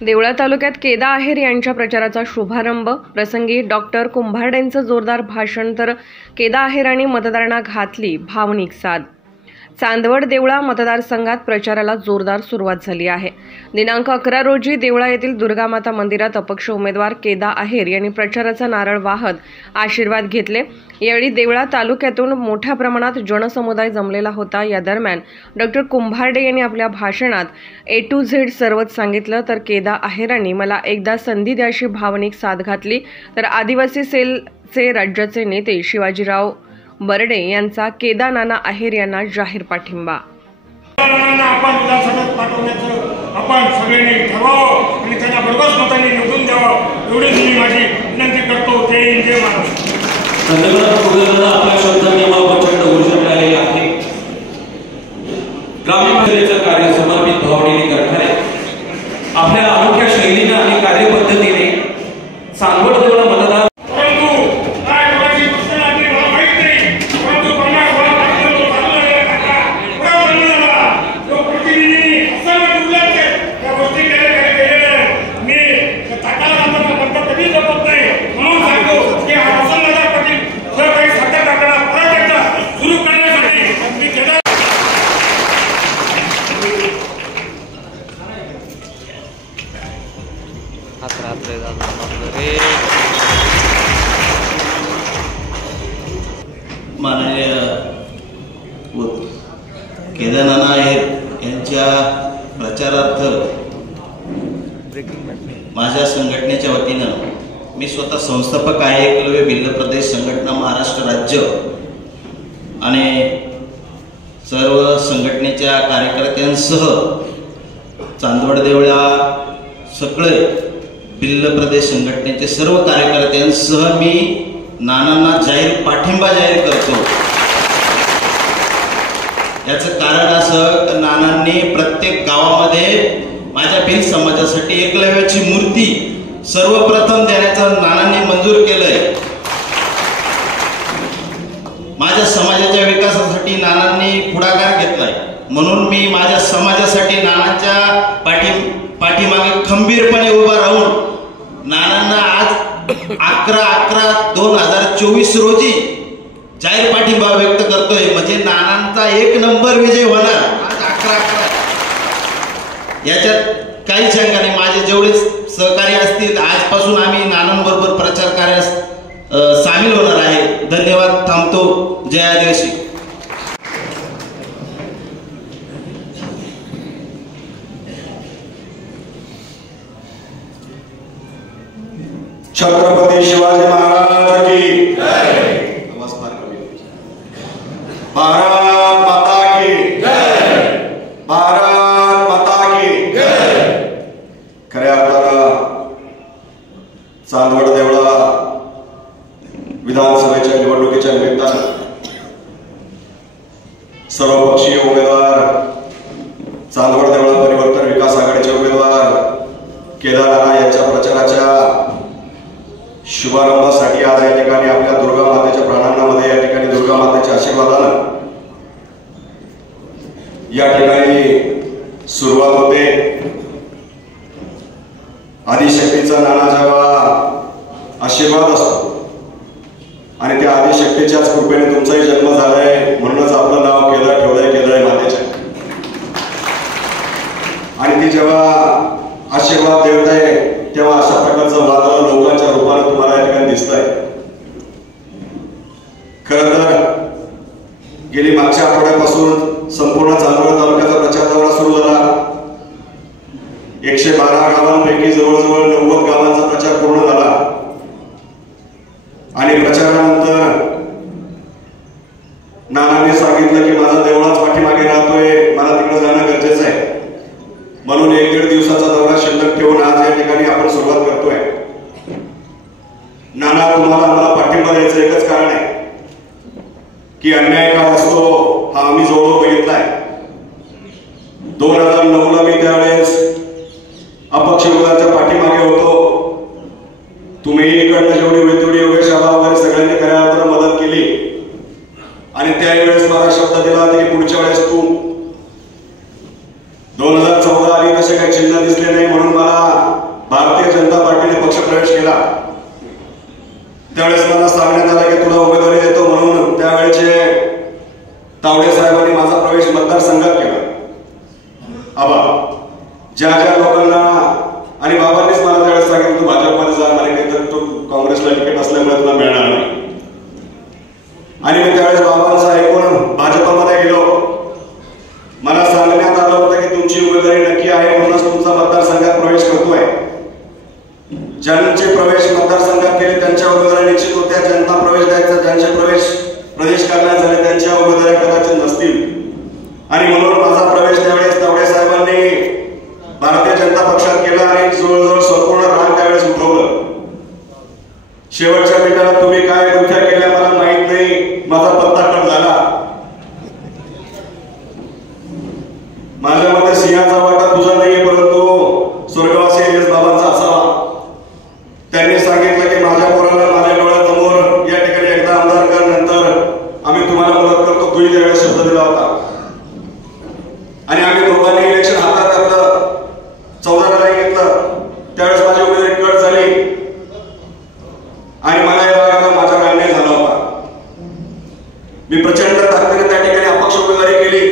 देवळा तालुक्यात केदा आहेर यांच्या प्रचाराचा शुभारंभ प्रसंगी डॉक्टर कुंभारडेंचं जोरदार भाषण तर केदा आहेरांनी मतदारांना घातली भावनिक साद। चांदवड देवळा मतदारसंघात प्रचाराला जोरदार सुरुवात झाली आहे। दिनांक 11 रोजी देवळा येथील दुर्गामाता मंदिरात अपक्ष उमेदवार केदा आहेर यांनी प्रचाराचा नारळ वाहत आशीर्वाद घेतले। यावेळी देवळा तालुक्यातून मोठ्या प्रमाणात जनसमुदाय जमलेला होता। या दरम्यान डॉक्टर कुंभारडे यांनी आपल्या भाषणात A to Z सर्वच सांगितलं तर केदा आहेरांनी मला एकदा संधी द्याशी भावनिक साद घातली। तर आदिवासी सेलचे राज्याचे नेते शिवाजीराव बर्डे यांचा केदा नाना आहेर यांना जाहीर पाठिंबा। आपण विधानसभेत पाठवण्याचं आपण सगळ्यांनी ठरवावं आणि त्यांना भरघोस मतांनी निवडून द्यावं एवढीच मी माझी विनंती करतो। जय हिंद जय महाराष्ट्र। आपल्या शब्दांनी मला प्रचंड ऊर्जा मिळालेली आहे। ग्रामीण भागाचं कार्य समर्पित भावनेने करणारे आपल्या अनोख्या शैलीने आणि कार्यपद्धतीने चांदवड देवळा मतदार माननीय केदा नाना आहेर यांच्या प्रचारार्थ माझ्या संघटनेच्या वतीनं मी स्वतः संस्थापक आहे एकलव्य भिल्ल प्रदेश संघटना महाराष्ट्र राज्य आणि सर्व संघटनेच्या कार्यकर्त्यांसह चांदवड देवळा सगळे भिल्ल प्रदेश संघटनेचे सर्व कार्यकर्त्यांसह मी नानांना जाहीर पाठिंबा जाहीर करतो। याचं कारण असं नानांनी प्रत्येक गावामध्ये माझ्या भिल्ल समाजासाठी एकलव्याची मूर्ती सर्वप्रथम देण्याचं नानांनी मंजूर केलंय। माझ्या समाजाच्या विकासासाठी नानांनी पुढाकार घेतलाय म्हणून मी माझ्या समाजासाठी नानांच्या पाठीमागे खंबीरपणे उभा राहून नानांना आज 11/11/2024 रोजी जाहीर पाठिंबा व्यक्त करतोय। म्हणजे नानांचा 1 नंबर विजय होणार आज 11/11। याच्यात काही शंका नाही। माझे जेवढे सहकारी असतील आजपासून आम्ही नानांबरोबर प्रचार कार्यात सामील होणार आहे। धन्यवाद। थांबतो। जय आदिवासी। छत्रपती शिवाजी महाराज की जय। नमस्कार कवी। भारत माता की जय। भारत माता की जय। खऱ्या अर्थानं चांदवड देवळा विधानसभेच्या निवडणुकीच्या निमित्तानं सर्वपक्षीय उमेदवार चांदवड देवळा परिवर्तन विकास आघाडीचे उमेदवार केदा नाना यांच्या प्रचाराच्या शुभारंभासाठी आज या ठिकाणी आपल्या दुर्गा मातेच्या प्रांगणामध्ये या ठिकाणी दुर्गा मातेच्या आशीर्वादानं या ठिकाणी सुरुवात होते। आदिशक्तीचा नाना जेव्हा आशीर्वाद असतो आणि त्या आदिशक्तीच्याच कृपेने तुमचाही जन्म झालाय म्हणूनच आपलं नाव केदा ठेवलंय केदाय मातेच्या। आणि ती जेव्हा आशीर्वाद देत आहे तेव्हा अशा प्रकारचं वातावरण लोकांच्या रूपाने तुम्हाला या ठिकाणी दिसतंय। खरं तर गेली मागच्या आठवड्यापासून संपूर्ण चांदवड तालुक्याचा प्रचार दौरा सुरू झाला। 112 गावांपैकी जवळजवळ 90 गावांचा प्रचार पूर्ण झाला आणि प्रचारानंतर नानांनी सांगितलं की माझा देवळाच पाठीमागे राहतोय, मला तिकडे जाणं गरजेचं आहे। म्हणून 1-1.5 दिवसाचा दौरा शिल्लक ठेवून आज या ठिकाणी आपण सुरुवात करतोय। नाना तुम्हाला आम्हाला पाठिंबा द्यायचं एकच कारण आहे की अन्याय काय असतो हा आम्ही जवळ बघितलाय। 2009ला मी त्यावेळेस अपक्ष उमेदवाराच्या पाठीमागे होतो। तुम्ही इकडनं जेवढी होईल तेवढी योगेश आबा वगैरे सगळ्यांनी खऱ्या अर्थानं मदत केली आणि त्यावेळेस मला शब्द दिला होता की पुढच्या वेळेस तू 2014 आली तसे काही चिन्ह दिसले नाही म्हणून मला केला त्यावेळेस मला सांगण्यात आलं की तुला उमेदवारी देतो म्हणून त्यावेळेचे तावडे साहेबांनी माझा प्रवेश मतदारसंघात केला. आबा ज्या ज्या लोकांना आणि बाबांनीच मला त्यावेळेस सांगितलं तू भाजपमध्ये जा, मला काही तर तू काँग्रेसला तिकीट असल्यामुळे तुला मिळणार नाही. आणि मी त्यावेळेस बाबांचं ऐकून भाजपमध्ये गेलो. मला सांगण्यात आलं होतं की तुमची उमेदवारी नक्की आहे म्हणूनच तुमचा मतदारसंघात प्रवेश करतोय. ज्यांचे प्रवेश मतदारसंघात केले त्यांच्या उमेदवारी निश्चित होत्या, ज्यांना प्रवेश द्यायचा ज्यांचे प्रदेश करण्यात झाले त्यांच्या उमेदवारी कदाचित नसतील. आणि म्हणून माझा प्रवेश त्यावेळेस तावडे साहेबांनी भारतीय जनता पक्षात केला आणि जवळजवळ संपूर्ण रान त्यावेळेस उठवलं. शेवटच्या मिनिटाला तुम्ही काय गुंफ्या केल्या मला माहित नाही, माझा पत्ता कट झाला. माझ्या मते सिंहाचा वाटा तुझा नाहीये परंतु स्वर्गवासी एस बाबांचा असावा. त्यांनी सांगितलं की माझ्या पोराला माझ्या डोळ्यासमोर या ठिकाणी एकदा आमदार कर, नंतर आम्ही तुम्हाला मदत करतो. तूही त्यावेळेस शब्द दिला होता आणि आम्ही दोघांनी इलेक्शन हातात आपलं 14 घेतलं. त्यावेळेस माझी उमेदवारी कट झाली आणि मला या भागाला माझा अन्याय झाला होता. मी प्रचंड ताकदीने त्या ठिकाणी अपक्ष उमेदवारी केली.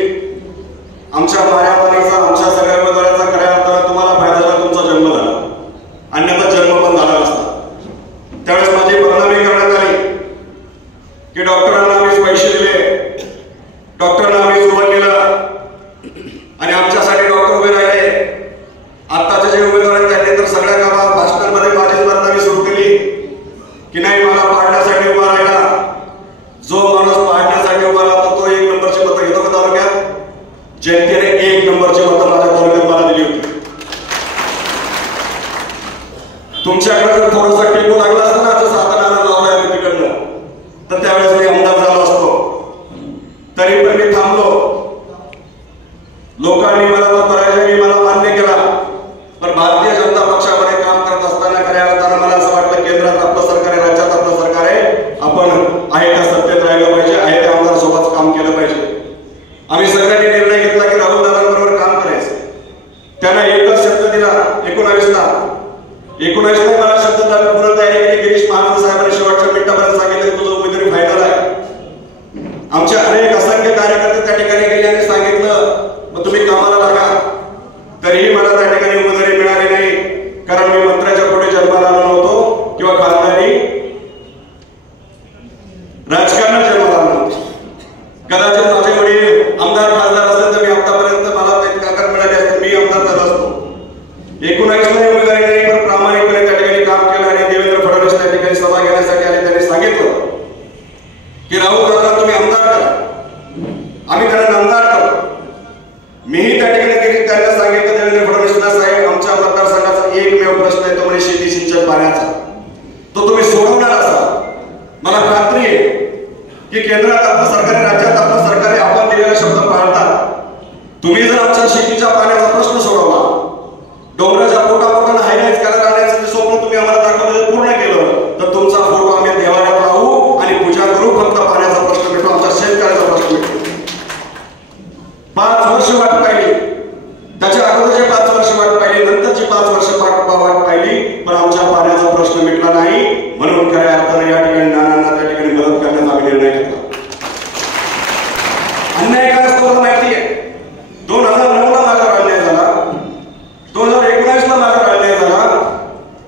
आमच्या माऱ्यामारीचा आमच्या सगळ्या उमेदवारांचा खऱ्या अर्थानं तुम्हाला फायदा झाला, तुमचा जन्म झाला, अन्यथा जन्म पण झाला नसता. त्यावेळेस माझी बदनामी करण्यात आली की डॉक्टरांना आम्हीच पैसे दिले, डॉक्टरांना आम्हीच उभं केलं आणि आमच्यासाठी डॉक्टर उभे राहिले. आताचे जे उमेदवार आहेत त्यांनी तर सगळ्या गावात भाषणांमध्ये माझीच बदनामी सुरू केली की नाही मला पाडण्यासाठी उभा राहिला. जो माणूस पाडण्यासाठी उभा राहतो तो 1 नंबरची मतं घेतो का तालुक्यात? जनतेने 1 नंबरची मतं माझ्या तालुक्यात मला दिली होती. तुमच्याकडे जर थोडंसं टिकू लागलं असतं ना, जसं आता नाना लावलाय मी तिकडनं, तर त्यावेळेस मी आमदार झालो असतो. तरी पण मी थांबलो. लोकांनी मला तो पराजय मला मान्य केला. पण भारतीय जनता पक्षामध्ये काम करत असताना खऱ्या अर्थानं मला असं वाटतं केंद्रात आपलं सरकार आहे, राज्यात आपलं सरकार आहे, आपण आहे त्या सत्तेत राहिलं पाहिजे, आहे त्या आमदार सोबत काम केलं पाहिजे. आम्ही सगळ्यांनी निर्णय घेतला की राहुल दादांबरोबर काम करायचं. त्यांना एकच शब्द दिला 19ला मला शब्द पूर्ण तयारी केली. गिरीश महाजन साहेबांनी शेवटच्या मिनिटापर्यंत सांगितलं तुझं उमेदवारी फायनल आहे. आमच्या अनेक असंख्य कार्यकर्ते त्या ठिकाणी गेले आणि सांगितलं मग तुम्ही कामाला लागा. तरीही मला त्या ठिकाणी उमेदवारी मिळाली नाही, कारण मी मंत्र्याच्या पुढे जन्माला आलो नव्हतो किंवा खासदारी राजकारणात जन्माला आलो नव्हतो. कदाचित माझे वडील आमदार खासदार असते तर मी आतापर्यंत मला ते ताकद मिळाली असते, मी आमदार झालो असतो. 19ला उमेदवारी नाही पण प्रामाणिकपणे त्या ठिकाणी काम केलं आणि देवेंद्र फडणवीस त्या ठिकाणी सभा घेण्यासाठी आले. त्यांनी सांगितलं की राहुल दादा तुम्ही आमदार करा, आम्ही त्यांना आमदार करतो. मीही त्या ठिकाणी गेली त्यांना सांगितलं देवेंद्र फडणवीसला साहेब आमच्या मतदारसंघाचा एकमेव प्रश्न आहे तो म्हणजे शेती सिंचन पाण्याचा, तो तुम्ही सोडवणार असाल. मला खात्री आहे की केंद्रात आपलं सरकार आहे, राज्यात आपलं सरकार आहे, आपण दिलेला शब्द पाळतात. तुम्ही जर आमच्या शेतीच्या पाण्याचा प्रश्न सोडवला, डोंगराच्या पोटापोटानं हायलाइट करायला आणण्याचं स्वप्न तुम्ही आम्हाला दाखवलं पूर्ण केलं, तर तुमचा फोटो आम्ही देवालयात लावू आणि पूजा करू. फक्त पाण्याचा प्रश्न मिटू, आमच्या शेतकऱ्याचा प्रश्न मिटू. 5 वर्ष वाट पाहिली, त्याच्या अगोदरचे 5 वर्ष वाट पाहिली, नंतरची 5 वर्ष वाट पाहिली, पण आमच्या पाण्याचा प्रश्न मिटला नाही. म्हणून खऱ्या अर्थाने या ठिकाणी नानांना त्या ठिकाणी मदत करण्याचा आम्ही निर्णय घेतला. अन्याय काय असतो मला माहिती आहे. 2009ला माझ्यावर अन्याय झाला, 2019ला माझ्यावर अन्याय झाला,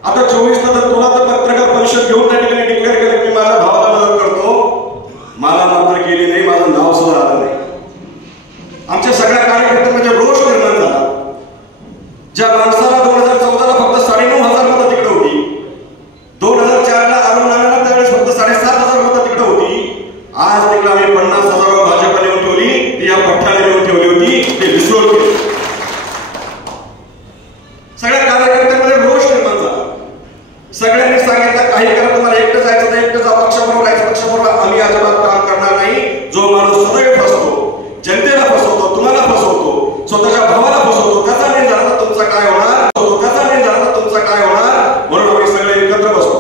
आता 24ला तर तुला तर पत्रकार परिषद घेऊन त्या ठिकाणी डिक्लेअर केलं की माझ्या भावाला मदत करतो. मला मात्र केली नाही, माझं नाव सुद्धा आलं नाही. आमच्या सगळ्या कार्यकर्त्यांमध्ये रोष निर्माण झाला. ज्या माणसाला 2014ला फक्त 9,500 मतं तिकडे होती, 2004ला अरुण नानांना त्यावेळेस फक्त 7,500 मतं तिकडे होती, आज तिकडे आम्ही 50,000 भाजपने येऊन ठेवली, ती या पठ्ठाने येऊन ठेवली होती, ते विसरून गेले. सगळ्या कार्यकर्त्यांमध्ये रोष निर्माण झाला. सगळ्यांनी सांगितलं काही करा, तुम्हाला एकटं जायचं तर एकटं जा, पक्षाबरोबर जायचं पक्षाबरोबर. आम्ही अजिबात काम करणार नाही. जो माणूस सदैव फसतो, जनतेला फसवतो, तुम्हाला फसवतो, स्वतःच्या भावाला फसवतो, त्याचा निर्णय झाला तर तुमचा काय होणार, त्याचा निर्णय झाला तर तुमचा काय होणार. म्हणून आम्ही सगळे एकत्र बसतो.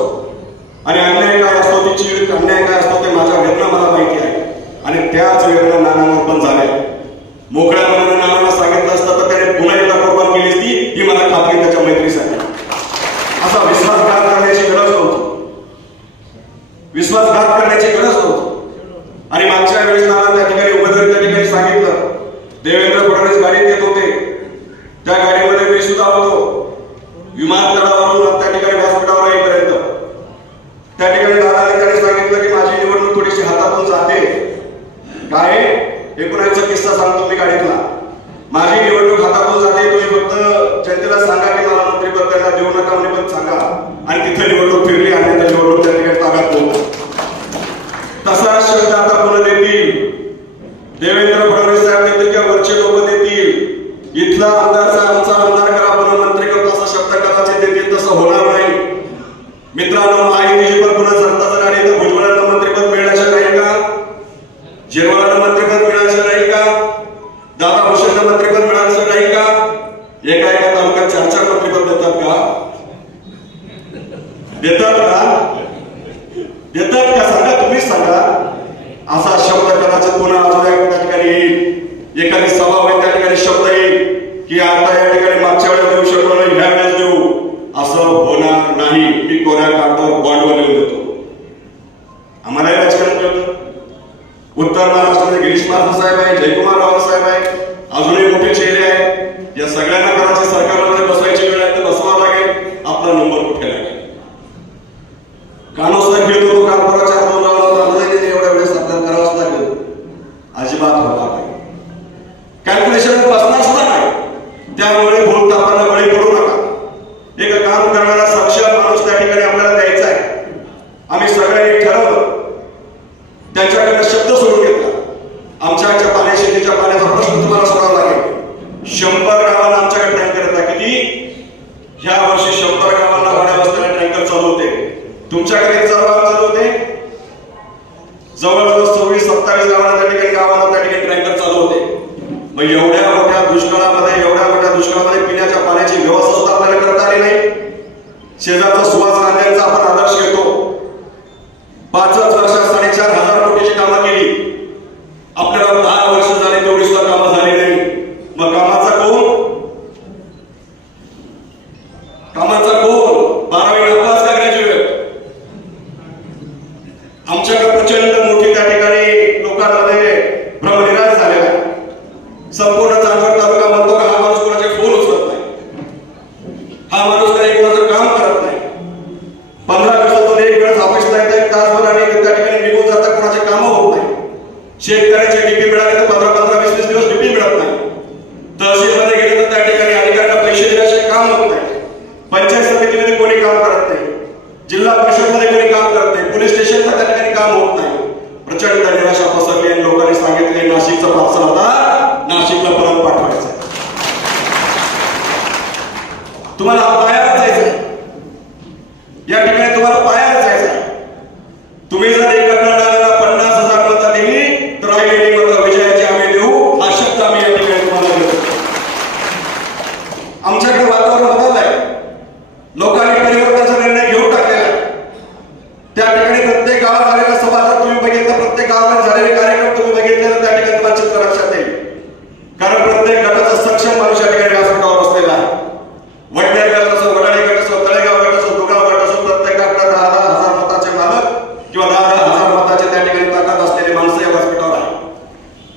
आणि अन्याय काय असतो, ती चीड अन्याय काय असतो ते माझ्या वेदना मला माहिती आहे. आणि त्याच वेदना नानांवर पण झाल्या. मोकळ्या मनानं नानांना सांगितलं असतं तर त्याने पुन्हा एकदा कुर्बान केली असती, ही मला खात्री त्याच्या मैत्रीसाठी. असा विश्वासघात करण्याची गरज विमानतळावरून त्या ठिकाणी व्यासपीठावर येईपर्यंत त्या ठिकाणी दादाने त्यांनी सांगितलं की माझी निवडणूक थोडीशी हातातून जाते. काय एकूणाचा किस्सा सांगतो मी गाडीतला. माझी निवडणूक हातातून जाते, तुम्ही फक्त जनतेला सांगा की मला मंत्रिपद त्यांना देऊ नका म्हणजे पण सांगा. आणि तिथे निवडणूक फिरली आणि त्या निवडणूक त्या ठिकाणी ताब्यात होतो. तसा शब्द आता पुन्हा देतील देवेंद्र फडणवीस साहेब देतील किंवा वरचे लोक देतील. इथला आमदारचा आमचा आमदार करा पुन्हा मंत्री करतो असा शब्द कदाचित देतील. तसं होणार नाही मित्रांनो. महायुतीची पण पुन्हा सत्ता जर आली तर भुजबळांना मंत्रिपद मिळण्याचं राहील का? जेरवाळांना मंत्रिपद मिळण्याचं राहील का? दादा भुसेंना मंत्रिपद मिळण्याचं राहील का? एका एका तालुक्यात 4-4 मंत्रिपद देतात का? देतात का? देतात का? सांगा, तुम्हीच सांगा. असा शब्द कदाचित पुन्हा अजून त्या ठिकाणी येईल. एखादी सभा होईल त्या ठिकाणी शब्द येईल की आता या ठिकाणी मागच्या वेळेस देऊ शकलो नाही, ह्या वेळेस देऊ. असं होणार नाही. मी कोऱ्या कागदावर बॉन्डवर लिहून देतो. आम्हालाही राजकारण कळतं. उत्तर महाराष्ट्रामध्ये गिरीश महाजन साहेब आहे, जयकुमार रावल साहेब आहे, अजूनही मोठे चेहरे आहेत. या सगळ्यांना करायचे सरकारमध्ये बसवायची वेळ आहे तर बसवावं लागेल. आपला नंबर कुठे लागेल? कानोसा खेळतो तो काल परवा 4-2 राऊंड एवढ्या वेळेस आपल्याला करावंच लागेल. अजिबात होणार नाही. कॅल्क्युलेशन बसणार सुद्धा नाही. त्यामुळे भूलथापांना बळी पडू नका. एक काम करणारा सक्षम माणूस त्या ठिकाणी आपल्याला द्यायचा आहे. आम्ही सगळ्यांनी ठरवलं. त्यांच्याकडे शब्द सोडून घेतला. आमच्या पाण्या शेतीच्या पाण्याचा प्रश्न तुम्हाला सोडावा लागेल. 100 गावांना आमच्याकडे टँकर येतात. किती? ह्या वर्षी 100 गावांना भाड्या बसताना टँकर चालू होते. तुमच्याकडे चालू होते. जवळजवळ 26-27 गावांना त्या ठिकाणी टँकर चालू होते. मग एवढ्या मोठ्या दुष्काळामध्ये पिण्याच्या पाण्याची व्यवस्था सुद्धा आपल्याला करता आली नाही. शेजारचा सुभाष गांधींचा आपण आदर्श घेतो. 5 वर्षात 4,500 कोटीची कामं केली. आपल्याला 10 वर्ष झाली तेवढी सुद्धा कामं झाली नाही. मग कामाचा कोण? 12वी नापास का ग्रॅज्युएट? आमच्याकडे प्रचंड मोठी त्या ठिकाणी लोकांमध्ये भ्रमनिराश झालेला आहे. संपूर्ण चांदवड तालुका म्हणतो का हा माणूस कोणाचे फोन उचलत नाही, हा माणूस काही कोणाचं काम करत नाही. 15 दिवसातून एक वेळेस ऑफिसला येतात, एक तासभर आणि त्या ठिकाणी निघून जातात. कोणाचे कामं होत नाही. शेतकऱ्याचे डीपी मिळाले तर 15-20 दिवस डीपी मिळत नाही. तहसीलमध्ये गेले तर त्या ठिकाणी अधिकाऱ्यांना पैसे दिल्याशिवाय काम होत नाही. पंचायत समितीमध्ये कोणी काम करत नाही. जिल्हा परिषदमध्ये कोणी काम करत नाही. पोलीस स्टेशनला त्या ठिकाणी काम होत नाही. प्रचंड निराशा पसरली आणि लोकांनी सांगितले नाशिकचं पार्सल आता नाशिकला परत पाठवायचं. तुम्हाला पायावर जायचंय. या ठिकाणी तुम्हाला पायावर जायचंय. तुम्ही जर एका कर्नाटकाला 50,000 मतं दिली तर राहिलेली मतं विजयाची आम्ही देऊ. हा शब्द आम्ही या ठिकाणी तुम्हाला देतो. आमच्याकडे वातावरण बदललंय. लोकांनी परिवर्तनाचा निर्णय घेऊन टाकलेला. त्या ठिकाणी प्रत्येक गावात झालेला सभा जर तुम्ही बघितलं, प्रत्येक गावात झालेले कार्यक्रम तुम्ही बघितले तर त्या ठिकाणी तुम्हाला चित्र लक्षात येईल. कारण प्रत्येक गटाचा सक्षम माणूस या ठिकाणी व्यासपीठावर बसलेला आहे. वडनेर गट असो, वडाळे गट असो, तळेगाव गट असो, दुगाव गट असो, प्रत्येकाकडे 10,000 मताचे मालक किंवा 10,000 मताचे त्या ठिकाणी ताकद असलेले माणसं या व्यासपीठावर आहे.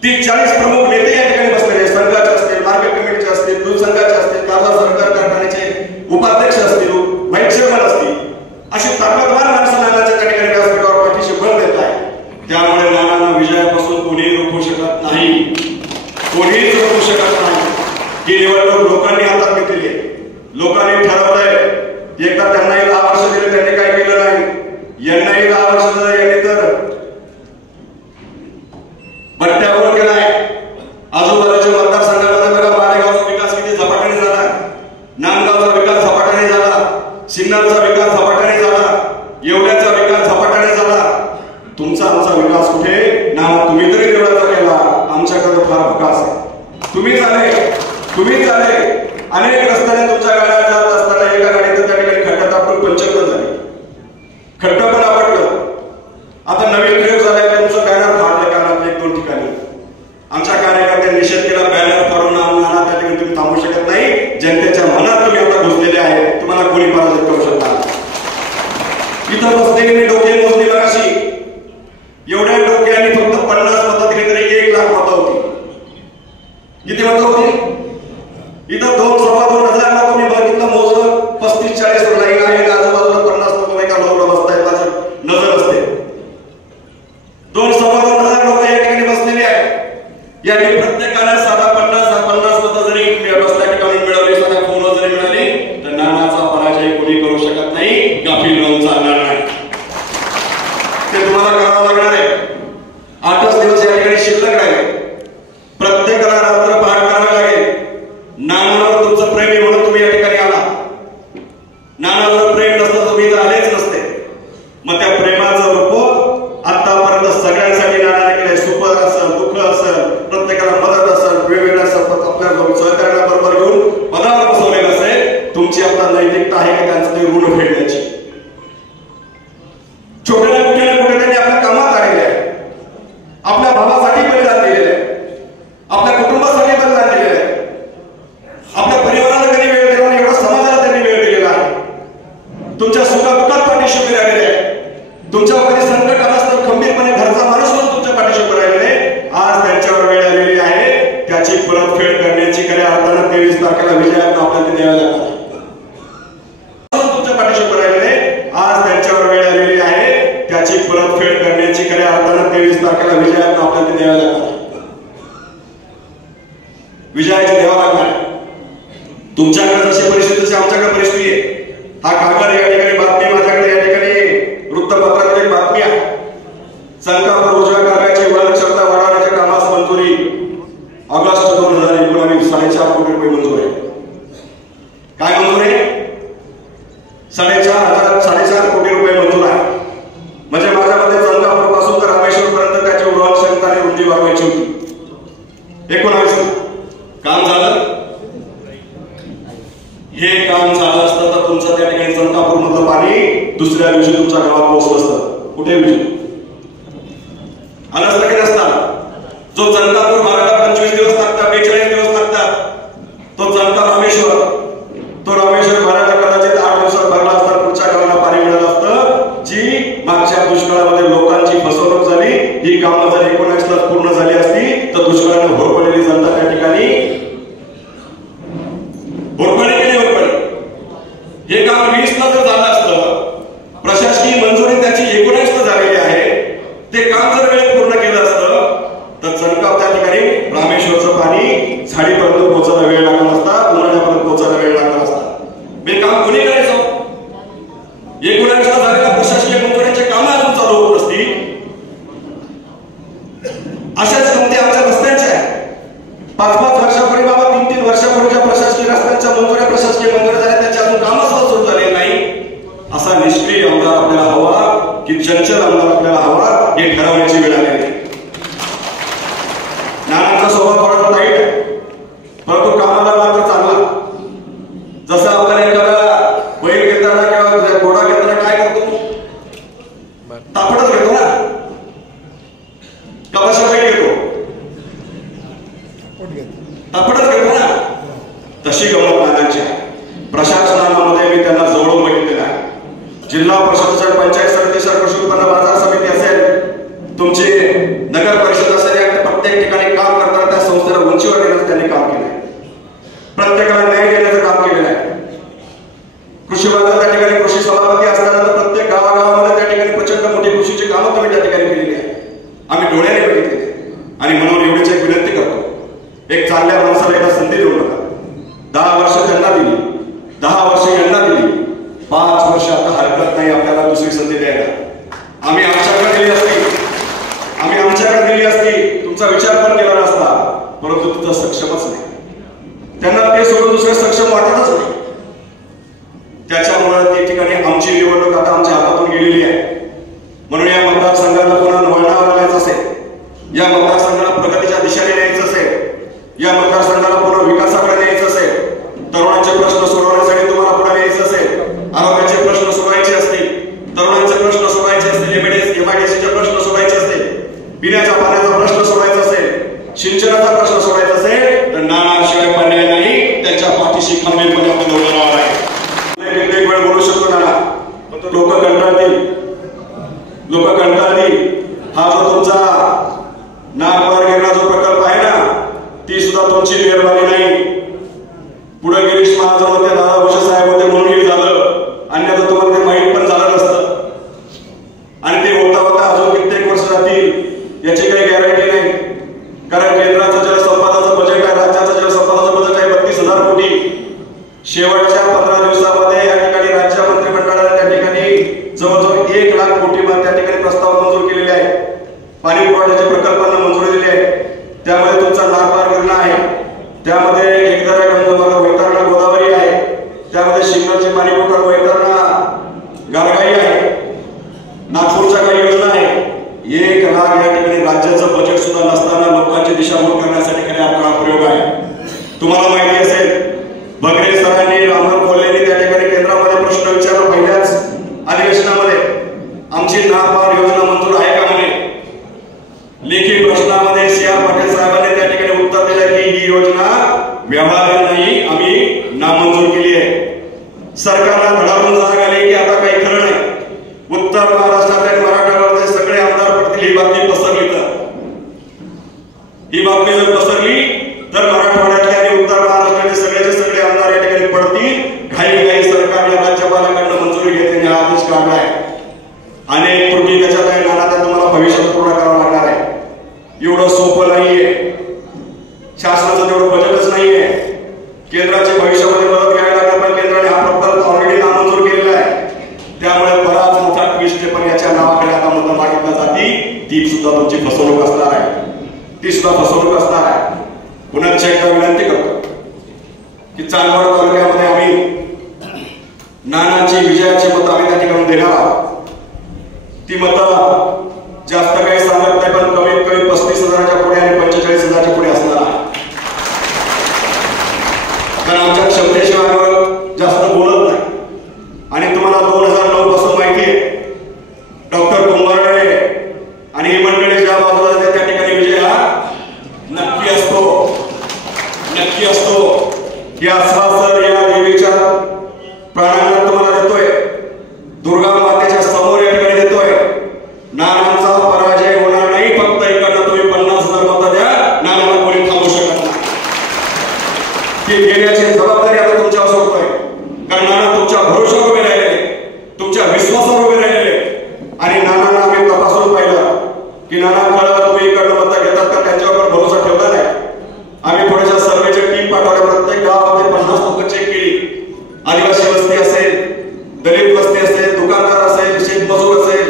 30-40 प्रमुख नेते या ठिकाणी बसलेले. संघाचे असतील, मार्केट कमिटीचे असतील, दूध संघाचे असतील, कारभार सहकार कारखान्याचे उपाध्यक्ष असतील, व्हाईस चेअरमन असतील, अशी ताकदवार माणसं नानाच्या त्या ठिकाणी व्यासपीठावर पाठीशी बळ देत आहे. त्यामुळे नानांना विजयापासून कोणीही रोखू शकत नाही. कोणीही रोखू शकत नाही. ही निवडणूक लोकांनी हातात घेतलेली आहे. लोकांनी ठरवलंय. एकदा त्यांनाही 10 वर्ष दिले, त्यांनी काय केलं नाही. यांनाही 10 वर्ष दिलं, यांनी तर बट्ट्यावर केलाय. आजूबाजूच्या मतदारसंघामध्ये बघा, मालेगावचा विकास किती झपाट्याने झाला, नांदगावचा विकास झपाट्याने झाला, सिन्नरचा विकास झपाट्याने झाला, येवल्याचा विकास झपाट्याने झाला. तुमचा आमचा विकास कुठे? नाना तुम्ही तरी तेवढाचा केला. आमच्याकडे फार विकास आहे. तुम्हीच आले. अनेक रस्त्याने तुमच्या गाड्या जात असताना एका गाडीचं त्या ठिकाणी खड्ड्यात आपटून पंचर झाले. खड्डं पण आपटलं. आता नवीन प्रयोग झालाय. तुमचं बॅनर फाडलं कानात 1-2 ठिकाणी. आमच्या कार्यकर्त्यांनी निषेध केला. बॅनर फाडून नाना त्या ठिकाणी तुम्ही थांबू शकत नाही. जनतेच्या मनात तुम्ही आता घुसलेले आहे. तुम्हाला कोणी पराजित करू शकणार. इथं बसलेली डोके मोजली अशी एवढ्या डोक्यांनी फक्त 50 मतं दिली तरी 1 लाख मतं होती. किती मतं होती? इथं 2-2.5 हजार मतं मी बघितलं. नानावर प्रेम नसतं तुम्ही इथं आलेच नसते. मग त्या प्रेमाचं रूप आतापर्यंत सगळ्यांसाठी नानाने केलंय. सुख असेल, दुःख असेल, प्रत्येकाला मदत असेल, वेगवेगळ्या आपल्या सहकार्याला बरोबर घेऊन पदावर बसवलेलं असेल. तुमची आता नैतिकता आहे की त्यांचं ते ऋण फेडण्याची. छोट्या ना कुठे त्यांनी आपल्या कामात आलेले आहे. आपल्या भावासाठी बलिदान दिलेलं आहे, आपल्या कुटुंबासाठी बलिदान दिलेलं आहे, आपल्या परिवाराला कधी वेळ दिला नाही एवढा समाजाला त्यांनी वेळ दिलेला आहे. तुमच्या सुखादुःखात पाठीशी उभे राहिलेले आहे. तुमच्यावर कधी संकट आलं असतं खंबीरपणे घरचा माणूस म्हणून तुमच्या पाठीशी उभे राहिलेले. आज त्यांच्यावर वेळ आलेली आहे, त्याची परतफेड करण्याची खऱ्या अर्थानं 23 तारखेला विजयात आपल्याला द्यावे लागतात. तुमच्या पाठीशी उभे राहिलेले. आज त्यांच्यावर वेळ आलेली आहे, त्याची परतफेड करण्याची खऱ्या अर्थानं 23 तारखेला विजयात आपल्याला द्यावे लागतात. विजयाची द्यावा लागणार. तुमच्याकडे जशी परिस्थिती तशी आमच्याकडे परिस्थिती आहे. हा कागद या ठिकाणी बातमी माझ्याकडे या ठिकाणी वृत्तपत्रातील एक बातमी आहे. संकापूर उजव्या कार्याची वळण क्षमता वाढवण्याच्या कामास मंजुरी ऑगस्ट 2019 4.5 कोटी रुपये मंजूर आहे. काय मंजूर आहे? 4.5 कोटी रुपये मंजूर आहे. म्हणजे माझ्या मते संकापूर पासून तर रामेश्वर पर्यंत त्याची वळण क्षमता आणि रुंदी वाढवायची होती. 19 काम झालं. हे काम झालं असतं तर तुमचं त्या ठिकाणी संकापूर मधलं पाणी दुसऱ्या दिवशी तुमच्या गावात पोहोचलं असतं. कुठे आलं असतं की नसतं? जो जनकापूर मार्गाला 25 दिवस लागतात, 42 दिवस लागतात, तो जनका रामेश्वर, तो रामेश्वर मार्गाला कदाचित 8 दिवसात भरला असता. पुढच्या गावाला पाणी मिळालं असतं. जी मागच्या दुष्काळामध्ये लोकांची फसवणूक झाली, ही कामं जर 19 ला पूर्ण झाली असती तर दुष्काळाने होरपडलेली जनता त्या ठिकाणी होरपडली केली. हे काम 20 ला जर झालं असतं, प्रशासकीय मंजुरी त्याची 19 ला झालेली आहे, ते काम जर वेळेत पूर्ण केलं असतं तर जनका त्या ठिकाणी रामेश्वरचं पाणी झाडीपर्यंत पोहोचायला वेळ लागला नसता, उन्हाळ्यापर्यंत पोहोचायला वेळ लागला असता. हे काम कोणी करायचं? 19 ला झालेल्या प्रशासकीय मंजुरीचे काम अजून चालू होत असतील. अशाच गमती आमच्या रस्त्यांच्या आहेत. 5-5 वर्षापूर्वी बाबा 3-3 वर्षापूर्वीच्या प्रशासकीय रस्त्यांच्या मंजुऱ्या प्रशासकीय मंजुऱ्या झाल्या, त्याचे अजून कामं सुरू झाले नाही. असा निष्क्रिय आमदार आपल्याला हवा की चंचल आमदार आपल्याला हवा, हे ठरवण्याची वेळ आलेली आहे. नानांचा स्वभाव थोडा वाईट आहे, परंतु कामाला मात्र चांगला. जसं आपण एखादा बैल घेताना किंवा घोडा घेताना काय करतो? तापडच घेतो ना, कपाशा बैल घेतो, तापडच घेतो ना. तशी गमत नानांची आहे. प्रशासनामध्ये मी त्यांना जवळून बघितलेलं आहे. जिल्हा परिषद असेल, पंचायत समिती असेल, कृषी उत्पन्न बाजार समिती असेल, तुमची नगर परिषद असेल, या प्रत्येक ठिकाणी काम करताना त्या संस्थेला उंचीवर नेण्याचं त्यांनी काम केलंय. प्रत्येकाला न्याय देण्याचं काम केलेलं आहे. कृषी बाजार त्या ठिकाणी कृषी सभापती असताना प्रत्येक गावागावामध्ये त्या ठिकाणी प्रचंड मोठी कृषीची कामं तुम्ही त्या ठिकाणी केलेली आहे. आम्ही डोळ्याने बघितलेली आहे. आणि म्हणून एवढीच एक विनंती करतो, एक चांगल्या माणसाला एकदा संधी देऊ नका. 10 वर्ष त्यांना दिली, 10 वर्ष यांना दिली, 5 वर्ष आता हरकत नाही आपल्याला दुसरी संधी द्यायला. आम्ही आमच्याकडे दिली असती, तुमचा विचार पण केला नसता, परंतु तुझं सक्षमच नाही. त्यांना ते सोडून दुसरं सक्षम वाटतच नाही. त्याच्यामुळे त्या ठिकाणी आमची निवडणूक आता आमच्या हातातून गेलेली आहे. म्हणून या मतदारसंघाला पुन्हा वळणावर आणायचं असेल, या मतदारसंघाला प्रगतीच्या दिशेने न्यायचं असेल, या मतदारसंघाला पुन्हा विकासाकडे न्यायचं असेल, तरुणांचे प्रश्न सोडवण्यासाठी तुम्हाला पुढे न्यायचं असेल, आरोग्याचे प्रश्न सोडवायचे असतील, तरुणांचे प्रश्न सोडवायचे असतील, एमआयडीसीचे प्रश्न सोडवायचे असतील, पिण्याच्या पाण्याचा प्रश्न सोडवायचा असेल, सिंचनाचा प्रश्न सोडवायचा असेल, तर नानाशिवाय पर्याय नाही. त्यांच्या पाठीशी खंबीरपणे आपण उभं राहणार आहे. कित्येक वेळ बोलू शकतो नाना, पण लोक कंटाळतील. हा जो तुमचा नागपार गिरणा जो प्रकल्प आहे ना, ती सुद्धा तुमची मेहरबानी नाही. पुढे गिरीश महाजन होते, दादा भुसे साहेब होते म्हणून हे झालं, अन्यथा तुम्हाला ते माहीत पण झालं नसतं. आणि ते होता होता अजून कित्येक वर्ष जातील याची काही गॅरंटी नाही. कारण केंद्राचं जलसंपदाचं बजेट आहे, राज्याचं जलसंपदाचं बजेट आहे 32,000 कोटी. शेवटच्या 15 दिवसामध्ये या ठिकाणी राज्य मंत्रिमंडळाने त्या ठिकाणी जवळजवळ 1 लाख कोटी त्या ठिकाणी प्रस्ताव मंजूर केलेले आहे. पाणी पुरवठ्याच्या प्रकल्पांना मंजुरी दिली आहे. त्यामध्ये तुमचा नागपार गिरणा आहे, त्यामध्ये एकदरा गंगोदर वैतरणा गोदावरी आहे, त्यामध्ये शिंगणचे पाणी पुरवठा वैतरणा सरकारला धडावून जाग आली की आता काही खरं नाही, उत्तर महाराष्ट्रात आणि मराठवाड्यावरचे सगळे आमदार पडतील, ही बातमी पसरली ही बातमी जर पसरली तर मराठवाड्यातले आणि उत्तर महाराष्ट्रातले सगळ्याचे सगळे आमदार या ठिकाणी पडतील। घाई सरकारने राज्यपालाकडनं मंजुरी घेतली, हा आदेश काढलाय। अनेक त्रुटी त्याच्यात आहे, नाना त्या तुम्हाला भविष्यात पूर्ण करावं लागणार आहे। एवढं सोपं नाहीये, शासनाचं तेवढं बजेटच नाहीये। केंद्राचे भविष्यामध्ये मदत घ्यायला लागणार, पण केंद्राने हा प्रकल्प ऑलरेडी नामंजूर केलेला आहे। त्यामुळे बराच मोठा ट्विस्ट पण याच्या नावाकडे आता मतं मागितली जाती, ती सुद्धा तुमची फसवणूक असणार आहे, ती सुद्धा फसवणूक असणार आहे। पुन्हा एकदा विनंती करतो की चांदवड तालुक्यामध्ये आम्ही नानांची विजयाची मतं आम्ही त्या ठिकाणी देणार आहोत। ती मतं जास्त काही सांगत नाही, पण कमीत कमी 35,000च्या पुढे आणि 45,000च्या पुढे असणार आहे। कारण आमच्या क्षमतेशिवाय जास्त बोलत नाही। आणि तुम्हाला 2009 पासून माहिती आहे, डॉक्टर कुंभारडे आणि ही मंडळी ज्या बाजूला त्या ठिकाणी विजय हा नक्की असतो, नक्की असतो। या आश्वासन या देवीच्या प्राणांना तुम्हाला देतोय, दुर्गा मातेच्या समोर या ठिकाणी देतोय। नानांचा पराजय होणार नाही, फक्त इकडनं तुम्ही 50,000 मतं द्या, नानाला कोणी थांबवू शकत नाही। ती घेण्याची जबाबदारी आता तुमच्यावर सोडतोय, कारण नाना तुमच्या भरोशावर उभे राहिलेले, तुमच्या विश्वासावर उभे राहिलेले। आणि नानांना आम्ही तपासून पाहिलं की नाना खरं तुम्ही इकडनं मतं घेतात का, त्यांच्यावर भरोसा ठेवला नाही। आम्ही थोड्याशा सर्वेची टीम पाठवल्या, प्रत्येक गावामध्ये 50 लोक चेक केली। आदिवासी वस्ती असेल, दलित वस्ती असेल, दुकानदार असेल, शेतमजूर असेल,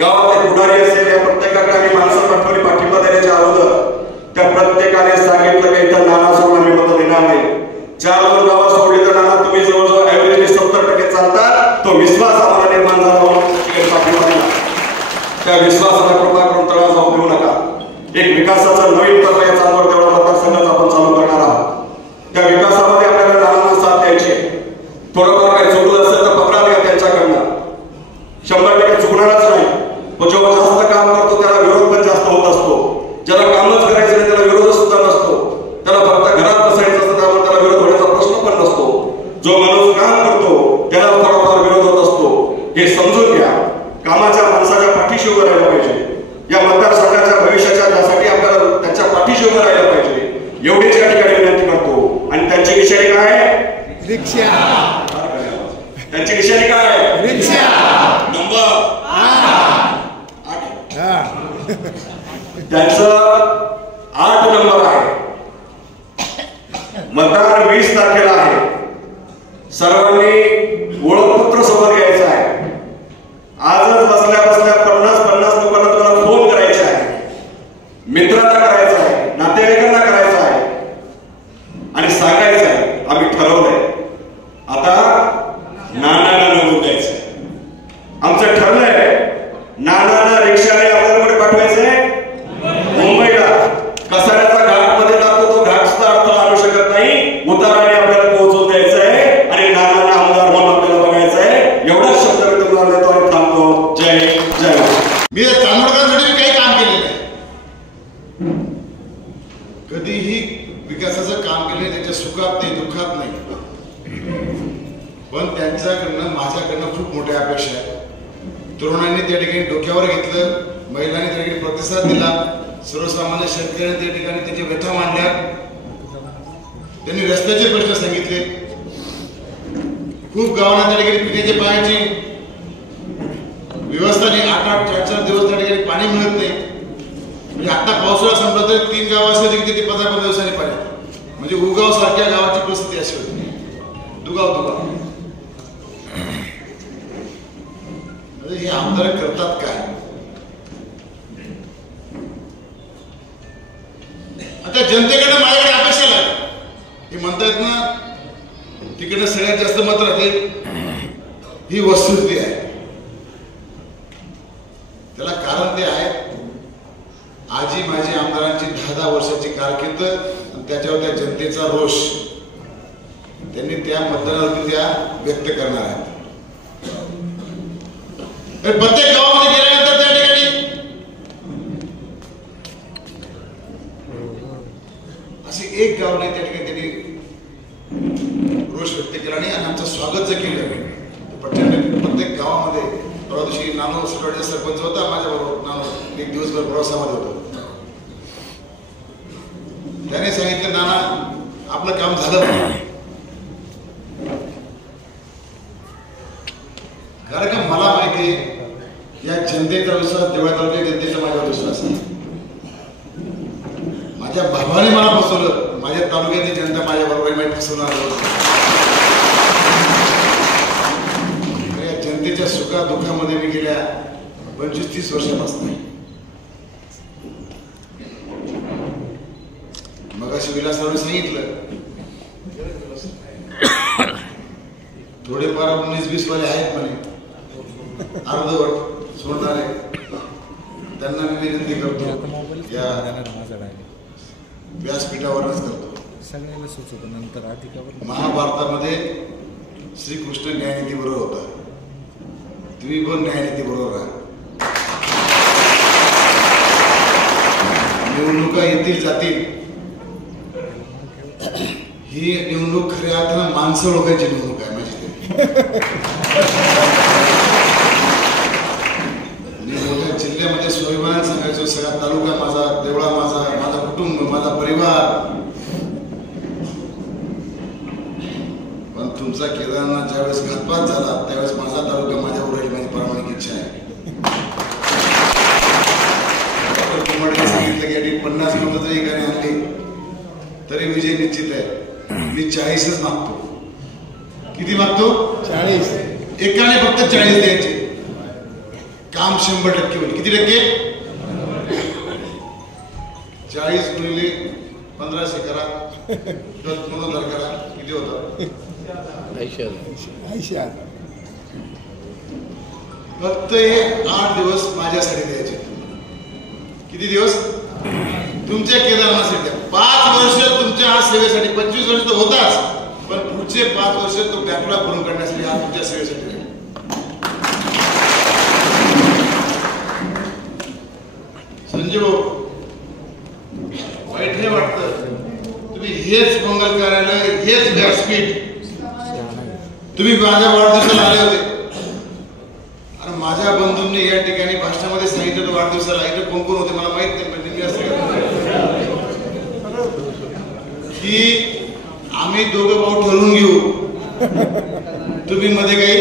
गावातले पुढारी असेल, या प्रत्येकाकडे आम्ही माणसं पाठवली पाठिंबा देण्याच्या अगोदर। त्या प्रत्येकाने सांगितलं की इथं नाना सोडून आम्ही मतं देणार नाही। 4 गावं सोडली तर नाना तुम्ही जवळजवळ ऍव्हरेजली 70% चालतात, तो विश्वास आम्हाला निर्माण झाला म्हणून पाठिंबा दिला। त्या विश्वासाला कृपा करून तळा जाऊ देऊ नका। एक विकासाचा नवीन टप्पा या चांदवड देवळा मतदारसंघात आपण चालू करणार आहोत। त्या विकासामध्ये आपल्याला नानांना साथ द्यायची। थोडंफार काही चुकलं असेल तर पत्रा द्या त्यांच्याकडनं, 100% चुकणारच नाही। जो जास्त काम करतो त्याला विरोध पण जास्त होत असतो, ज्याला कामच करायचं नाही त्याला विरोध सुद्धा नसतो, त्याला फक्त घरात बसायचं असतं, त्यामुळे त्याला विरोध होण्याचा प्रश्न पण नसतो। जो माणूस काम करतो त्याला थोडाफार विरोध होत असतो, हे समजून घ्या। कामाच्या माणसाच्या पाठीशी उभं राहायला पाहिजे। या मतदारसंघाच्या भविष्याच्या त्यासाठी आपल्याला त्यांच्या पाठीशी उभं राहायला पाहिजे, एवढीच या ठिकाणी विनंती करतो। आणि त्यांची निशाणी काय? रिक्षा। त्यांची निशाणी काय? रिक्षा नंबर 8। त्यांचं 8 नंबर आहे। मतदान 20 तारखेला आहे। सर्वांनी ओळखपत्र सोबत घ्यायचं आहे। आजच बसल्या बसल्या 50 लोकांना तुम्हाला फोन करायचा आहे, मित्रांना करायचा आहे, नातेवाईकांना करायचा आहे आणि सांगायचं आहे आम्ही ठरवलंय आता नानांना नमूद द्यायचंय। आमचं ठरलंय नानांना रिक्षाने आपल्याकडे पाठवायचंय मुंबईला। कसाऱ्याचा घाट मध्ये लागतो, तो घाट सुद्धा अडथळा आणू शकत नाही, उताराने आपल्याला पोहोचवून द्यायचं आहे आणि नानांना आमदार म्हणून आपल्याला बघायचं आहे। एवढाच शब्द मी तुम्हाला देतो आणि थांबतो। जय जय। मी चांदवडकरांसाठी काही काम केलेलं आहे, कधीही विकासाचं काम केलं त्याच्या सुखात नाही दुःखात नाही, पण त्यांच्याकडनं माझ्याकडनं खूप मोठ्या अपेक्षा आहेत। तरुणांनी त्या ठिकाणी डोक्यावर घेतलं, महिलांनी त्या ठिकाणी प्रतिसाद दिला, सर्वसामान्य शेतकऱ्यांनी त्या ठिकाणी त्याची व्यथा मांडल्या, त्यांनी रस्त्याचे प्रश्न सांगितले। खूप गावांना त्या ठिकाणी पिण्याच्या पाण्याची व्यवस्था नाही, 8-8, 4-4 दिवस त्या ठिकाणी पाणी मिळत नाही। म्हणजे आता पावसाळा संपला तरी 3 गाव असले की तिथे 15-15 दिवसांनी पाणी, म्हणजे उगाव सारख्या गावाची परिस्थिती अशी होती, दुगाव। हे आमदार करतात काय? आता जनतेकडनं माझ्याकडे अपेक्षा लागली, हे म्हणतात ना तिकडनं सगळ्यात जास्त मत राहते, ही वस्तुस्थिती आहे। त्याला कारण ते आहे आजी माझी आमदारांची 10-10 वर्षाची कारकीर्द आणि त्याच्यावर त्या जनतेचा रोष त्यांनी त्या मतदानावरती त्या व्यक्त करणार आहेत। प्रत्येक गावामध्ये गेल्यानंतर त्या ठिकाणी असे एक गाव नाही त्या ठिकाणी त्यांनी रोष व्यक्त केला नाही आणि आमचं स्वागत जे केलं प्रचंड प्रत्येक गावामध्ये. परवा दिवशी नानो सकाळचा सरपंच होता माझ्याबरोबर, नानो एक दिवसभर प्रवासामध्ये होता. त्याने सांगितलं नाना आपलं काम झालं, कारण का मला माहिती आहे या जनतेचा विश्वास, देवळा तालुक्या जनतेचा माझ्यावर विश्वास आहे. माझ्या भावाने मला फसवलं, माझ्या तालुक्यातली जनता माझ्या बरोबर माहिती फसवणार. या जनतेच्या सुखा दुःखामध्ये मी गेल्या 25-30 वर्षापासून. मग अशी विलासरावने सांगितलं थोडेफार 19-20 वाले आहेत म्हणे अर्धवट सोडणारे, त्यांना मी विनंती करतो या व्यासपीठावरच करतो. महाभारतामध्ये श्रीकृष्ण न्यायनीती बरोबर होता, तुम्ही पण न्यायनीती बरोबर राहा. निवडणुका येतील जातील, ही निवडणूक खऱ्या अर्थानं माणसं लोकांची निवडणूक आहे. माझी मोठ्या जिल्ह्यामध्ये स्वाभिमानाने सांगायचो सगळा तालुका माझा, देवळा माझा, माझा कुटुंब, माझा परिवार. पण तुमचा केदारनाथ ज्यावेळेस घातपात झाला त्यावेळेस माझा तालुका माझ्यावर राहील, माझी प्रामाणिक इच्छा आहे. सांगितलं की 50 मतं जरी एकाने आणली तरी विजय निश्चित आहे. मी 40च मागतो. किती मागतो? 40. एकाने फक्त 40 द्यायचे, काम 100% होईल. किती टक्के? 40 गुणिले 1500 करा, 10 करा, किती होतं? 80,000. फक्त हे 8 दिवस माझ्यासाठी द्यायचे. किती दिवस? तुमच्या केदारनाथसाठी. 5 वर्ष तुमच्या हा सेवेसाठी, 25 वर्ष तर होताच, पण पुढचे 5 वर्ष तो बॅकला भरून काढण्यासाठी हा तुमच्या सेवेसाठी. संजय वाईट हे वाटतं तुम्ही हेच मंगल कार्यालय, हेच व्यासपीठ तुम्ही माझ्या वाढदिवसाला आले होते, आणि माझ्या बंधूंनी या ठिकाणी भाषणामध्ये सांगितलं वाढदिवसाला इथे कोण कोण होते मला माहित नाही, पण मी असं की आम्ही दोघं भाऊ ठरवून घेऊ, तुम्ही मध्ये काही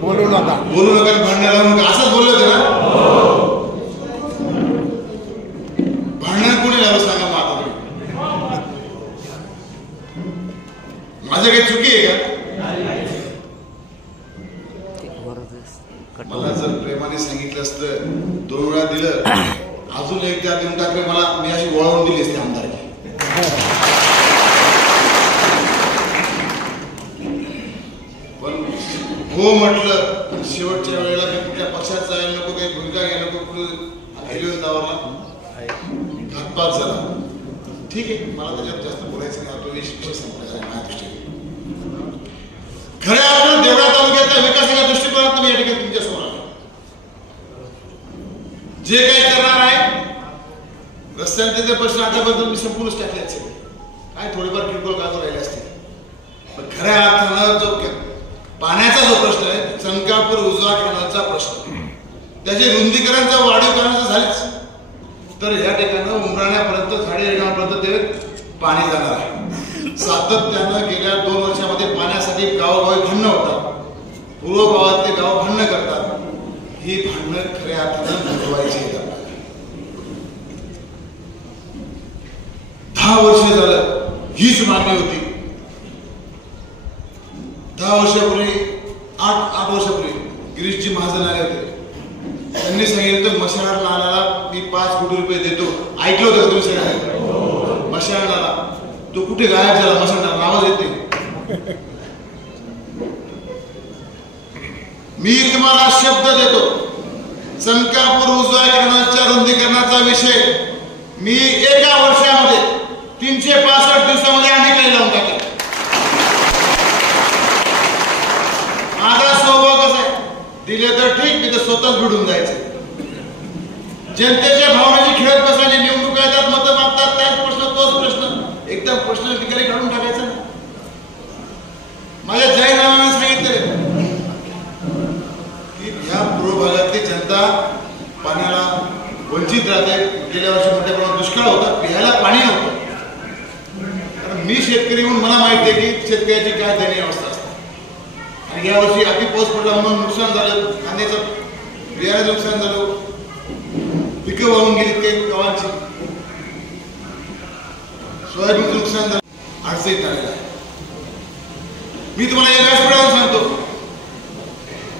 बोलू नका, भांडण लावू नका, असंच बोललो होते ना. भांडण कोणी लावलं सांगा मला, माझं काही चुकी आहे का? मला जर प्रेमाने सांगितलं असतं, 2 वेळा दिलं, अजून एकदा देऊन टाकले मला, मी अशी वळवून दिली असते आमदारकी. पण हो म्हटलं, शेवटच्या वेळेला मी कुठल्या पक्षात जायला नको, काही भूमिका घ्यायला नको, कुठे दावाला घातपात झाला. ठीक आहे, मला त्याच्यात जास्त बोलायचं नाही, तो विषय संपल्याचा आहे माझ्या दृष्टीने. खऱ्या अर्थानं देवळा तालुक्याच्या विकासाच्या दृष्टिकोनात मी या ठिकाणी तुमच्यासमोर आलो. जे काही करणार आहे, रस्त्यांचे जे प्रश्न आतापर्यंत मी संपूर्णच टाकले असेल, काय थोडेफार किरकोळ कागद राहिले असतील, पण खऱ्या अर्थानं जो पाण्याचा जो प्रश्न आहे, चनकापूर उजवा केनालचा प्रश्न, त्याचे रुंदीकरणाचा वाढीकरणाचं झालेच, तर या ठिकाणी उमराण्यापर्यंत झाडे येण्यापर्यंत ते पाणी जाणार आहे. सातत्यानं गेल्या 2 वर्षामध्ये पाण्यासाठी गावोगावी भांडणं होतात, पूर्व गावातले गाव भांडणं करतात. ही भांडणं खऱ्या अर्थानं मिटवायची आहेत. 10 वर्ष झालं हीच मागणी होती. 10 वर्षापूर्वी 8 वर्षापूर्वी गिरीशजी महाजन आले होते, त्यांनी सांगितलं मशाळ नाल्याला मी 5 कोटी रुपये देतो. ऐकलं होतं तुम्ही सगळ्यांनी? मशाळ नाला तो कुठे गायब झाला, मशाळ नाला नावच येते. मी तुम्हाला शब्द देतो, चनकापूर उजवा केनालच्या रुंदीकरणाचा विषय मी एका वर्षामध्ये 365 दिवसामध्ये अनेक काही लावून टाकेल. माझा स्वभाव कसा आहे, दिले तर ठीक, मी तर स्वतःच भिडून जायचं. जनतेच्या भावनेची खेळत बसायची, निवडणुका येतात, मतं मागतात, त्याच प्रश्न तोच प्रश्न, एकदम प्रश्न ठिकाणी काढून टाकायचा. माझ्या जाहीरनाम्याने सांगितले वंचित राहते. गेल्या वर्षी मोठ्या प्रमाणात दुष्काळ होता, प्यायला पाणी नव्हतं. कारण मी शेतकरी म्हणून मला माहिती आहे की शेतकऱ्याची काय दयनीय अवस्था असते. आणि यावर्षी अति पाऊस पडला म्हणून नुकसान झालं, कांद्याचं बियाण्याचं नुकसान झालं, पिकं वाहून गेली काही गावांची, सोयाबीनचं नुकसान झालं, अडचणीत आलेलं आहे. मी तुम्हाला या व्यासपीठावर सांगतो,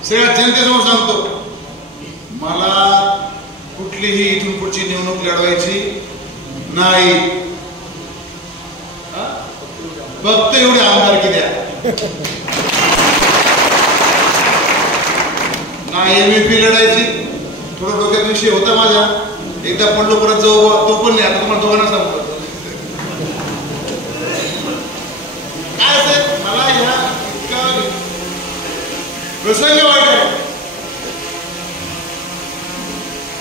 सगळ्या जनतेसमोर सांगतो, मला कुठलीही इथून पुढची निवडणूक लढवायची नाही. फक्त एवढे आमदारकी द्या. नाही MVP लढायची. थोडा डोक्यात विषय होता माझा, एकदा पडलो परत जाऊ, तो पण नाही. आता तुम्हाला दोघांना सांगतो काय असेल. मला ह्या इतका प्रसंग वाटत,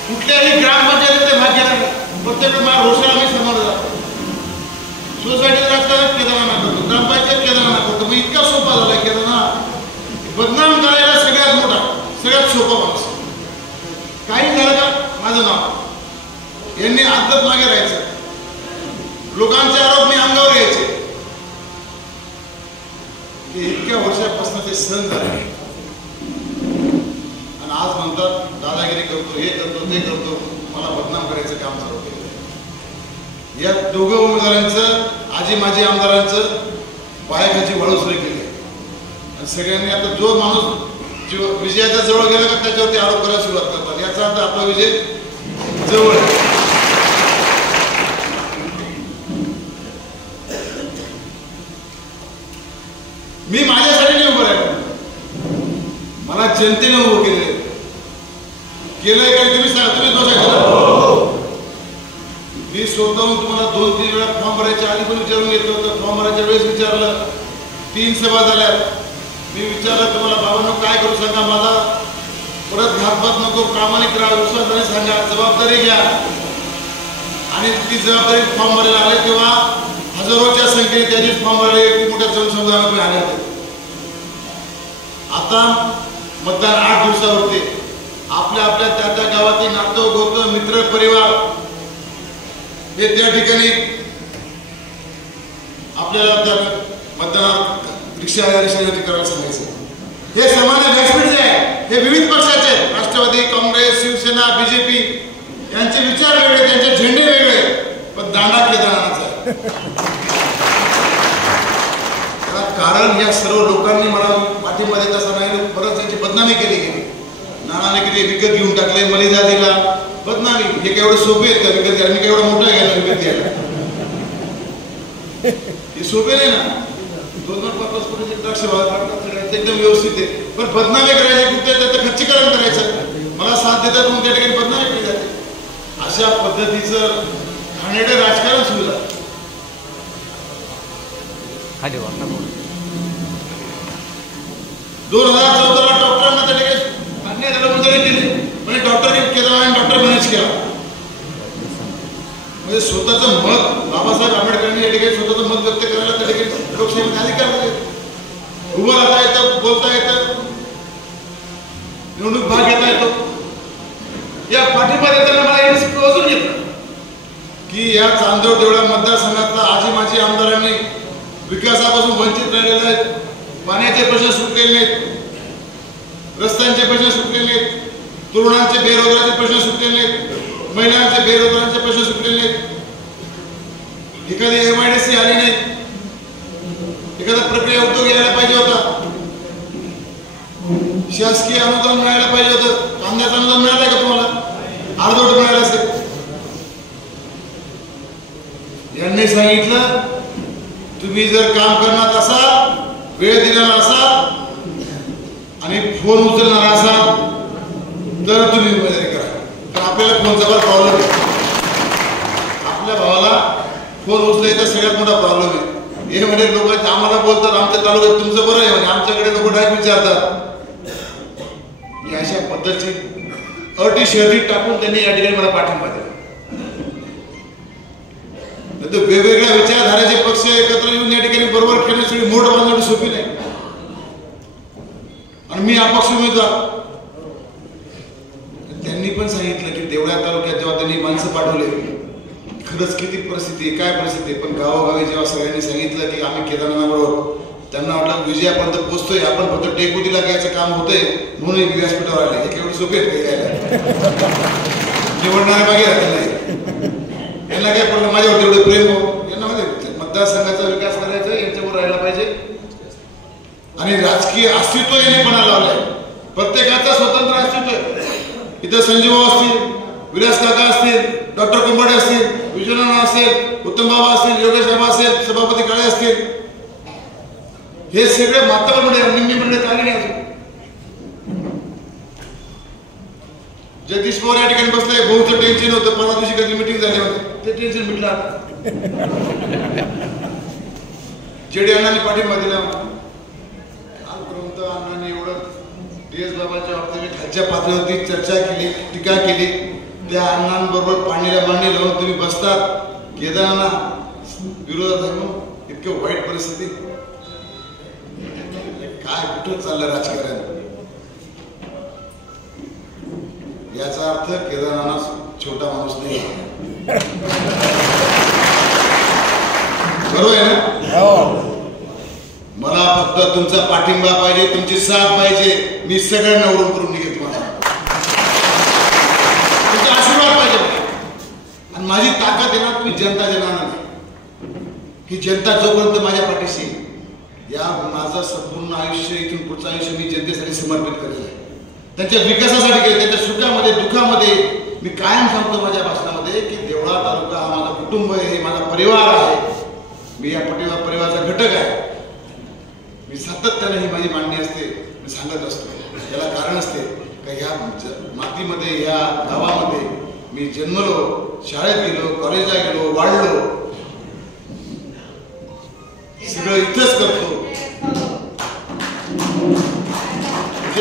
कुठल्याही ग्रामपंचायतीचे भाग घेणार प्रत्येक रोषाला मी समोर जातो. सोसायटीत राजकारण केदारनाथ करतो, ग्रामपंचायत केदारनाथ करतो. मग इतका सोपा झाला केदारनाथ बदनाम करायला सगळ्यात मोठा, सगळ्यात सोपा माणूस. काही झालं का माझं नाव, यांनी आदत मागे राहायचं, लोकांचे आरोप मी अंगावर घ्यायचे. इतक्या वर्षापासून ते सहन झाले आणि आज म्हणतात दादागिरी करतो, हे करतो, ते करतो, मला बदनाम करायचं काम चालू केलं. या दोघं उमेदवारांचं, आजी माजी आमदारांचं बायकाची वळू सुरू केली आणि सगळ्यांनी आता जो माणूस विजयाच्या जवळ गेला का त्याच्यावरती आरोप करायला सुरुवात करतात. याचा अर्थ आपला विजय जवळ आहे. मी माझ्यासाठी नाही उभं राहिलो, मला जनतेने उभं केलंय का तुम्ही सांगा, तुम्हीच बसायचं. मी स्वतःहून तुम्हाला 2-3 वेळा फॉर्म भरायच्या आधी पण विचारून घेतलं होतं. फॉर्म भरायच्या वेळेस विचारलं, 3 सभा झाल्या. मी विचारलं तुम्हाला, बाबांनो काय करू सांगा, माझा परत घातपात नको, प्रामाणिक राहा, विश्वासाने सांगा, जबाबदारी घ्या. आणि ती जबाबदारी फॉर्म भरायला आले तेव्हा हजारोच्या संख्येने त्या दिवशी फॉर्म भरले, खूप मोठ्या जनसमुदायामध्ये आले होते. आता मतदान 8 दिवसावरती आपल्या आपल्या त्या गावातील नातं गोत्र मित्र परिवार हे त्या ठिकाणी आपल्याला त्या मतदानात रिक्षा करायला सांगायचं. हे सामान्य व्यासपीठ जे आहे हे विविध पक्षाचे, राष्ट्रवादी काँग्रेस, शिवसेना, BJP यांचे विचार वेगळे, त्यांचे झेंडे वेगळे, पण दांडा केदारनाथाचा आहे. कारण या सर्व लोकांनी मला पाठिंबा देत असताना परत त्यांची बदनामी केली गेली. नानाने किती विकत घेऊन टाकले, मलिदा दिला, बदनामी. हे केवढं सोपे आहेत का विकत घ्यायला? मी केवढा मोठा घ्यायला विकत घ्यायला? हे सोपे नाही ना. 2-5 कोटीचे द्राक्ष भाव एकदम व्यवस्थित आहे, पण बदनामी करायचे, कुठे त्याचं खच्चीकरण करायचं, मला साथ देतात म्हणून त्या ठिकाणी बदनामी केली जाते. अशा पद्धतीचं घाणेरडं राजकारण सुरू झालं. 2014ला डॉक्टरांना त्या ठिकाणी मान्य झालं, मंजुरी दिली, म्हणजे डॉक्टरने केदारनाथ डॉक्टर मॅनेज केला. म्हणजे स्वतःचं मत बाबासाहेब आंबेडकरांनी या ठिकाणी स्वतःचं मत व्यक्त करायला त्या ठिकाणी लोकशाहीमध्ये अधिकार दिले. उभं राहता येतं, बोलता येतं, निवडणूक भाग घेता येतो. या पाठिंबा देताना मला अजून घेतलं की या चांदोड देवळा मतदारसंघातला आजी माजी आमदारांनी विकासापासून वंचित राहिलेले आहेत, पाण्याचे प्रश्न सुटलेले नाहीत, रस्त्यांचे प्रश्न सुटलेले नाहीत, तरुणांचे बेरोजगारीचे प्रश्न सुटलेले नाहीत, महिलांचे बेरोजगारीचे प्रश्न सुटलेले नाहीत, एखादी MIDC आली नाही, एखादा प्रक्रिया उद्योग यायला पाहिजे होता, शासकीय अनुदान मिळायला पाहिजे होतं. कांद्याचं अनुदान मिळालंय का तुम्हाला? अर्धवट मिळालं असेल. यांनी सांगितलं तुम्ही जर काम करणार असाल, वेळ देणार असाल आणि फोन उचलणार असाल तर तुम्ही उमेदवारी करा. तर आपल्याला फोनचा फार प्रॉब्लेम आहे. आपल्या भावाला फोन उचलायचा सगळ्यात मोठा प्रॉब्लेम आहे. हे म्हणजे लोक आम्हाला बोलतात आमच्या तालुक्यात तुमचं बरं आहे म्हणजे, आमच्याकडे लोक डायरेक्ट विचारतात. अशा पद्धतीची अटी शर्ती टाकून त्यांनी या ठिकाणी मला पाठिंबा दिला. वेगवेगळ्या विचारधाराचे पक्ष एकत्र येऊन या ठिकाणी बरोबर खेळण्यासाठी मोठ बांधणी सोपी नाही. आणि मी अपक्ष उमेदवार. त्यांनी पण सांगितलं की देवळा तालुक्यात जेव्हा त्यांनी माणसं पाठवले, खरंच किती परिस्थिती आहे, काय परिस्थिती आहे, पण गावोगावी जेव्हा सगळ्यांनी सांगितलं की आम्ही केदारनाथाबरोबर, त्यांना वाटलं विजयापर्यंत पोहोचतोय, आपण फक्त टेकुतीला घ्यायचं काम होतंय म्हणून एक व्यासपीठावर आले. हे केवढं सोपे आहेत काही यायला, निवडणारे बागे राहत नाही. यांना काय पडलं माझ्यावर तेवढे प्रेम हो, यांना म्हणजे मतदारसंघाचा विकास करायचा, यांच्यावर राहायला पाहिजे. आणि राजकीय अस्तित्व यांनी पणा लावलाय, प्रत्येकाचा स्वतंत्र अस्तित्व आहे. इथं संजीव असतील, विलास काका असतील, डॉक्टर कुंभाडे असतील, विजयनाना असेल, उत्तम बाबा असतील, योगेश बाबा असेल, सभापती काळे असतील, हे सगळे मातबर मंडळ निम्मी मंडळात आले नाही अजून. जगदीश पवार या ठिकाणी बसलाय, बहुचं टेन्शन होतं, परवा दिवशी कधी मिटिंग झाली होती, ते टेन्शन मिटलं. जेडी अण्णांनी पाठिंबा दिला, अण्णांनी एवढं DS बाबांच्या बाबतीत खालच्या पातळीवरती चर्चा केली, टीका केली. त्या अण्णांबरोबर पाणीला मांडी लावून तुम्ही बसतात, केदारनाथ विरोधात आहे. इतकं वाईट परिस्थिती, काय कुठं चाललं राजकारण. याचा अर्थ केदारनाथ छोटा माणूस नाही, बरोबर आहे ना. मला फक्त तुमचा पाठिंबा पाहिजे, तुमची साथ पाहिजे. मी सगळ्यांना उडून करून निघेल, तुम्हाला तुमचा आशीर्वाद पाहिजे. आणि माझी ताकद येणार तुम्ही जनता देणार, ही जनता जोपर्यंत माझ्या पाठीशी, या माझं संपूर्ण आयुष्य, इथून पुढचं आयुष्य मी जनतेसाठी समर्पित करेल आहे. त्यांच्या विकासासाठी केलं, त्यांच्या सुखामध्ये दुःखामध्ये. मी कायम सांगतो माझ्या भाषणामध्ये की देवळा तालुका हा माझा कुटुंब आहे, माझा परिवार आहे. मी या परिवाराचा घटक आहे. मी सातत्याने ही माझी मांडणी असते, मी सांगत असतो. त्याला कारण असते का ह्या मातीमध्ये, ह्या गावामध्ये मी जन्मलो, शाळेत गेलो, कॉलेजला गेलो, वाढलो, सगळं इथंच करतो.